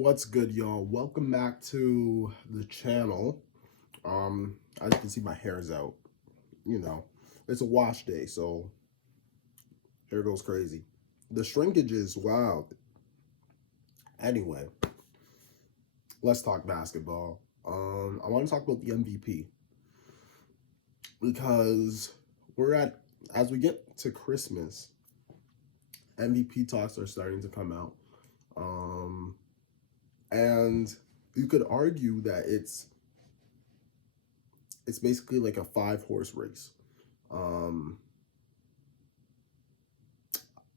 What's good, y'all? Welcome back to the channel. As you can see, my hair's out. You know, it's a wash day, so hair goes crazy. The shrinkage is wild. Anyway, let's talk basketball. I want to talk about the MVP because as we get to Christmas, MVP talks are starting to come out. And you could argue that it's basically like a 5-horse race. Um,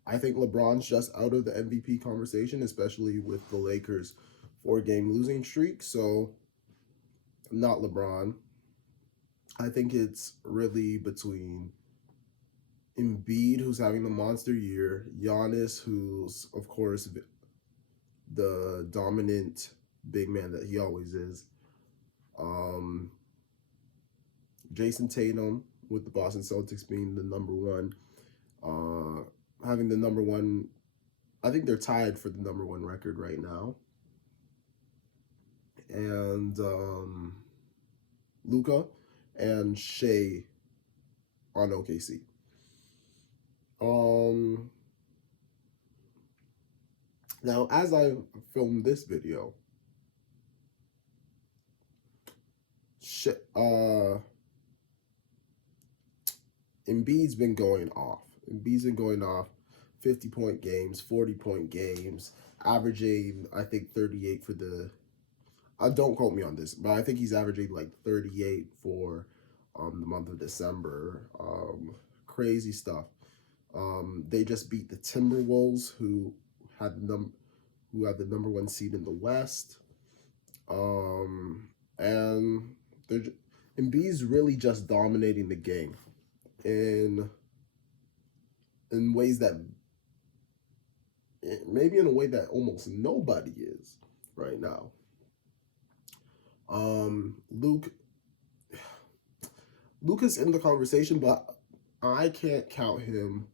I think LeBron's just out of the MVP conversation, especially with the Lakers 4-game losing streak. So, not LeBron. I think it's really between Embiid, who's having the monster year, Giannis, who's, of course, the dominant big man that he always is, Jason Tatum, with the Boston Celtics being the number one, having the number one. I think they're tied for the number one record right now. And Luka and Shea on OKC. Now, as I filmed this video, Embiid's been going off. Embiid's been going off 50-point games, 40-point games, averaging, I think, 38 for the... don't quote me on this, but I think he's averaging like 38 for the month of December. Crazy stuff. They just beat the Timberwolves, who have the number one seed in the West. And Embiid's really just dominating the game in ways that maybe in a way that almost nobody is right now. Luke is in the conversation, but I can't count him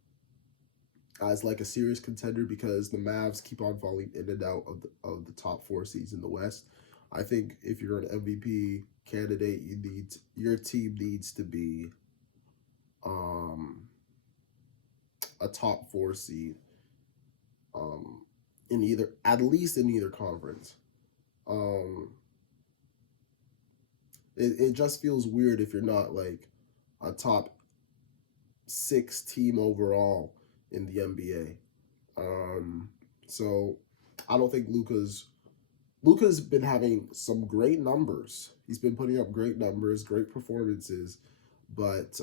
as like a serious contender because the Mavs keep on falling in and out of the top 4 seeds in the West. I think if you're an MVP candidate, your team needs to be a top 4 seed at least in either conference. It just feels weird if you're not like a top 6 team overall in the NBA. So I don't think Luka's been having some great numbers. He's been putting up great numbers, great performances, but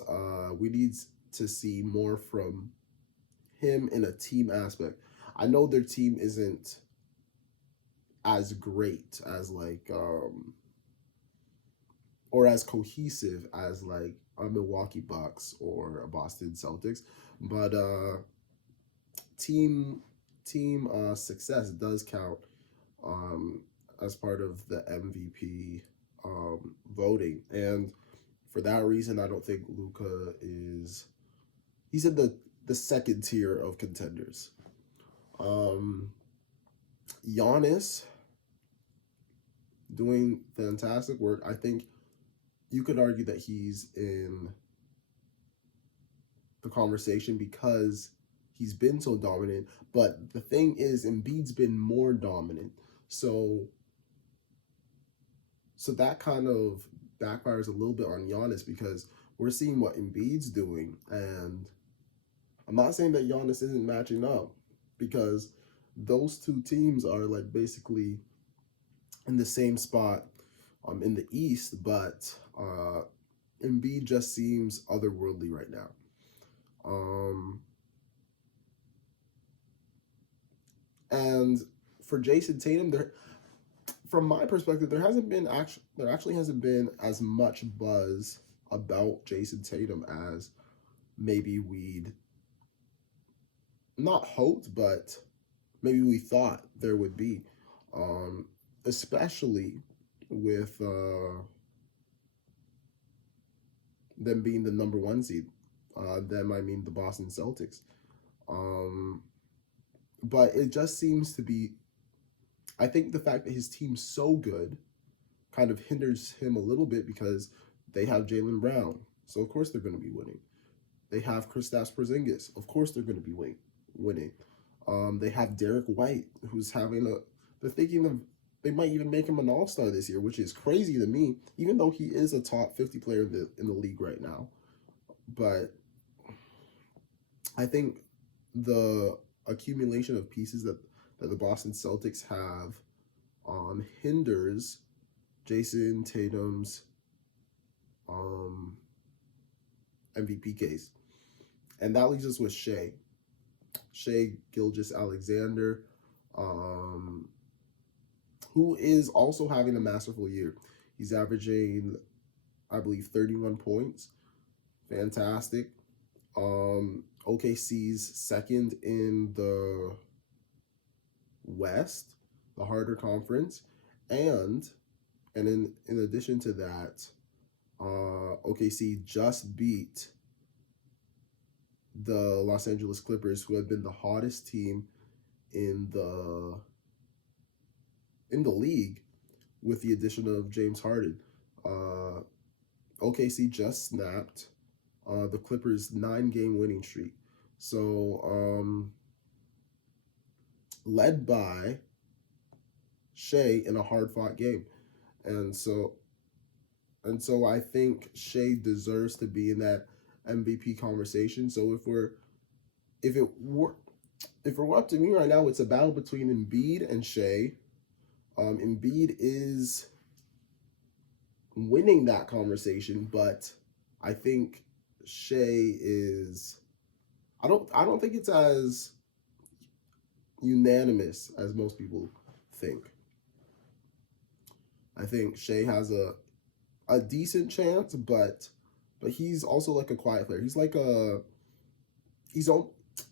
we need to see more from him in a team aspect. I know their team isn't as great as like or as cohesive as like a Milwaukee Bucks or a Boston Celtics, but team success does count as part of the MVP voting, and for that reason, I don't think Luka he's in the second tier of contenders. Giannis doing fantastic work. I think you could argue that he's in the conversation because he's been so dominant, but the thing is, Embiid's been more dominant. So that kind of backfires a little bit on Giannis because we're seeing what Embiid's doing, and I'm not saying that Giannis isn't matching up because those two teams are like basically in the same spot in the East, but Embiid just seems otherworldly right now. And for Jason Tatum, from my perspective, there actually hasn't been as much buzz about Jason Tatum as maybe we'd not hoped, but maybe we thought there would be, especially with them being the number one seed. Them, I mean the Boston Celtics. But it just seems to be I think the fact that his team's so good kind of hinders him a little bit because they have Jaylen Brown. So, of course, they're going to be winning. They have Kristaps Porzingis. Of course, they're going to be winning. They have Derek White, who's having a. They're thinking of they might even make him an all-star this year, which is crazy to me, even though he is a top 50 player in the league right now. But I think the accumulation of pieces that the Boston Celtics have hinders Jason Tatum's MVP case. And that leaves us with Shai Gilgeous-Alexander, who is also having a masterful year. He's averaging, I believe, 31 points. Fantastic. OKC's second in the West, the harder conference, and in addition to that, OKC just beat the Los Angeles Clippers, who have been the hottest team in the league with the addition of James Harden. OKC just snapped the Clippers' 9-game winning streak. So, led by Shai in a hard-fought game. And so I think Shai deserves to be in that MVP conversation. So if it were up to me right now, it's a battle between Embiid and Shai. Embiid is winning that conversation, but I think Shai is. I don't think it's as unanimous as most people think. I think Shai has a decent chance, but he's also like a quiet player. He's like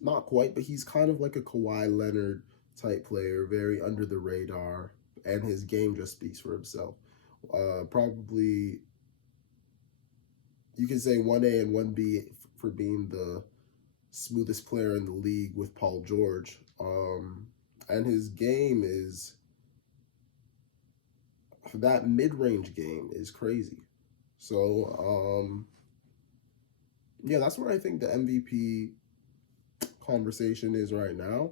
not quite, but he's kind of like a Kawhi Leonard type player, very under the radar, and his game just speaks for himself. Probably you can say 1A and 1B for being the smoothest player in the league with Paul George. And his game is, that mid-range game is crazy. So, yeah, that's where I think the MVP conversation is right now.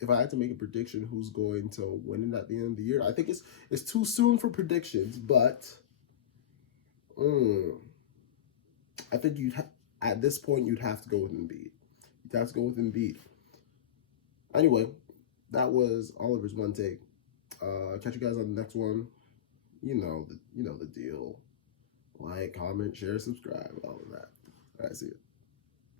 If I had to make a prediction who's going to win it at the end of the year, I think it's too soon for predictions, but I think at this point you'd have to go with Embiid. You'd have to go with Embiid. Anyway, that was Oliver's one take. Catch you guys on the next one. You know the deal. Like, comment, share, subscribe, all of that. All right, see you.